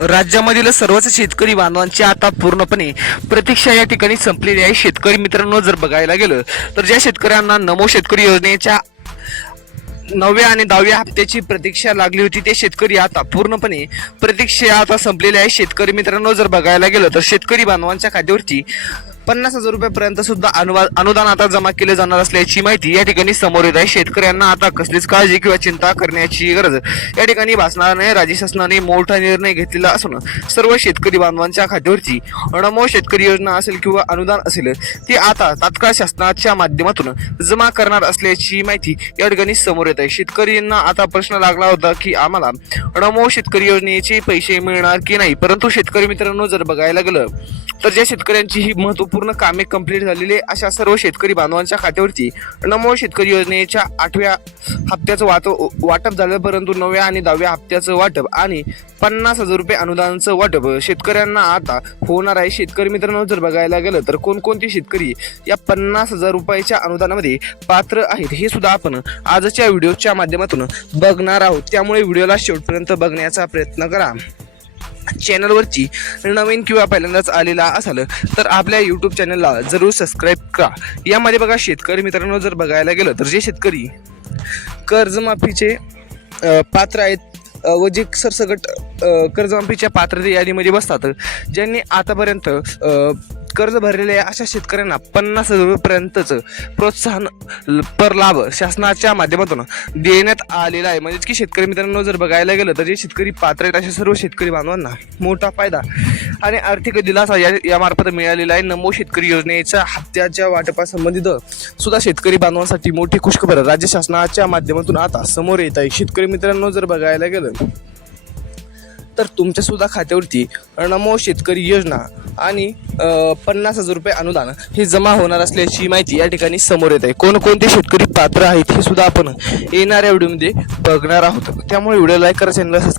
राज्यामधील सर्वच शेतकरी बांधवांची आता पूर्णपणे प्रतीक्षा या ठिकाणी संपलेली आहे। शेतकरी मित्रांनो, जर बघायला गेलं तर ज्या शेतकऱ्यांना नमो शेतकरी योजनेच्या 9व्या आणि 10व्या हप्त्याची प्रतीक्षा लागली होती ते शेतकरी आता पूर्णपणे प्रतीक्षा आता संपलेले आहे। शेतकरी मित्रांनो, जर बघायला गेलं तर शेतकरी बांधवांच्या खात्यावरती 50,000 रुपयापर्यंत सुद्धा अनुदान आता जमा केले जाणार असल्याची माहिती या ठिकाणी समोर येत आहे। शेतकऱ्यांना आता कसलीच काळजी किंवा चिंता करण्याची गरज या ठिकाणी भासणार नाही। राज्य शासनाने मोठा निर्णय घेतलेला असून सर्व शेतकरी बांधवांच्या खात्यावरती नमो शेतकरी योजना असेल किंवा अनुदान असेल ते आता तात्काळ शासनाच्या माध्यमातून जमा करणार असल्याची माहिती या ठिकाणी समोर येत आहे। शेतकऱ्यांना आता प्रश्न लागला होता की आम्हाला नमो शेतकरी योजनेचे पैसे मिळणार की नाही, परंतु शेतकरी मित्रांनो, जर बघायला गेलं तर ज्या शेतकऱ्यांची ही महत्त्वपूर्ण कामे कंप्लीट झालेली अशा सर्व शेतकरी बांधवांच्या खात्यावरती नमो शेतकरी योजनेच्या 8व्या हप्त्याचं वाटप झालं, परंतु 9व्या आणि 10व्या हप्त्याचं वाटप आणि 50,000 रुपये अनुदानाचं वाटप शेतकऱ्यांना आता होणार आहे। शेतकरी मित्रांनो, जर बघायला गेलं तर कोणकोणते शेतकरी या 50,000 रुपयाच्या अनुदानामध्ये पात्र आहेत हे सुद्धा आपण आजच्या व्हिडिओच्या माध्यमातून बघणार आहोत। त्यामुळे व्हिडिओला शेवटपर्यंत बघण्याचा प्रयत्न करा। चॅनलवरची नवीन किंवा पहिल्यांदाच आलेला असाल तर आपल्या यूट्यूब चॅनलला जरूर सबस्क्राईब करा। यामध्ये बघा शेतकरी मित्रांनो, जर बघायला गेलं तर जे शेतकरी कर्जमाफीचे पात्र आहेत व जे सरसकट कर्जमाफीच्या पात्रते यादीमध्ये बसतात, ज्यांनी आतापर्यंत कर्ज भरलेले अशा शेतकऱ्यांना 50,000 रुपयापर्यंतचं प्रोत्साहन पर लाभ शासनाच्या माध्यमातून देण्यात आलेला आहे। म्हणजेच की शेतकरी मित्रांनो, जर बघायला गेलं तर जे शेतकरी पात्र आहेत अशा सर्व शेतकरी बांधवांना मोठा फायदा आणि आर्थिक दिलासा यामार्फत मिळालेला आहे। नमो शेतकरी योजनेच्या हप्त्याच्या वाटपासंबंधित सुद्धा शेतकरी बांधवांसाठी मोठी खुशखबर राज्य शासनाच्या माध्यमातून आता समोर येत आहे। शेतकरी मित्रांनो, जर बघायला गेलं तर तुमच्या सुद्धा खात्यावरती नमो शेतकरी योजना आणि 50,000 रुपये अनुदान हे जमा होणार असल्याची माहिती या ठिकाणी समोर येत आहे। कोणकोणते शेतकरी पात्र आहेत हे सुद्धा आपण येणाऱ्या व्हिडिओमध्ये बघणार आहोत। त्यामुळे व्हिडिओ लाईक करा, चॅनलला सबस्क्राईब